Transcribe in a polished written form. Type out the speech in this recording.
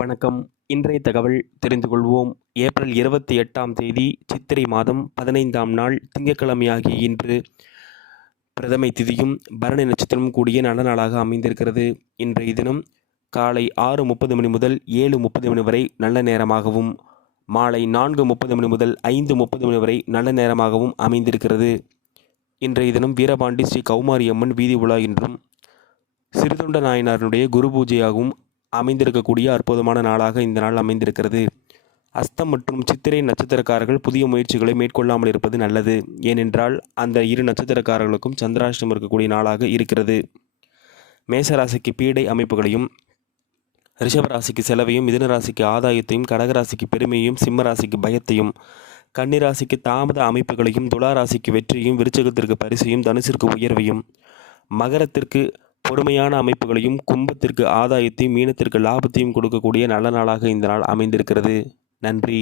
வணக்கம். இன்றைய தகவல் தெரிந்து கொள்வோம். ஏப்ரல் 28ஆம் தேதி சித்திரை மாதம் 15ஆம் நாள் திங்கட்கிழமையாகிய இன்று பிரதமை திதியும் பரணி நட்சத்திரமும் கூடிய நல்ல நாளாக அமைந்திருக்கிறது. இன்றைய தினம் காலை 6:30 மணி முதல் 7:30 மணி வரை நல்ல நேரமாகவும், மாலை 4:30 மணி முதல் 5:30 மணி வரை நல்ல நேரமாகவும் அமைந்திருக்கிறது. இன்றைய தினம் வீரபாண்டி ஸ்ரீ கௌமாரி அம்மன் வீதி உலா என்றும், சிறுதொண்ட நாயனாருடைய குரு பூஜையாகவும் அமைந்திருக்கக்கூடிய அற்புதமான நாளாக இந்த நாள் அமைந்திருக்கிறது. அஸ்தம் மற்றும் சித்திரை நட்சத்திரக்காரர்கள் புதிய முயற்சிகளை மேற்கொள்ளாமல் இருப்பது நல்லது. ஏனென்றால் அந்த இரு நட்சத்திரக்காரர்களுக்கும் சந்திராஷ்டமம் இருக்கக்கூடிய நாளாக இருக்கிறது. மேசராசிக்கு பீடை அமைப்புகளையும், ரிஷபராசிக்கு செலவையும், மிதுனராசிக்கு ஆதாயத்தையும், கடகராசிக்கு பெருமையும், சிம்மராசிக்கு பயத்தையும், கன்னிராசிக்கு தாமத அமைப்புகளையும், துளாராசிக்கு வெற்றியும், விருச்சகத்திற்கு பரிசையும், தனுசிற்கு உயர்வையும், மகரத்திற்கு பொறுமையான அமைப்புகளையும், கும்பத்திற்கு ஆதாயத்தையும், மீனத்திற்கு லாபத்தையும் கொடுக்கக்கூடிய நல்ல நாளாக இந்த நாள் அமைந்திருக்கிறது. நன்றி.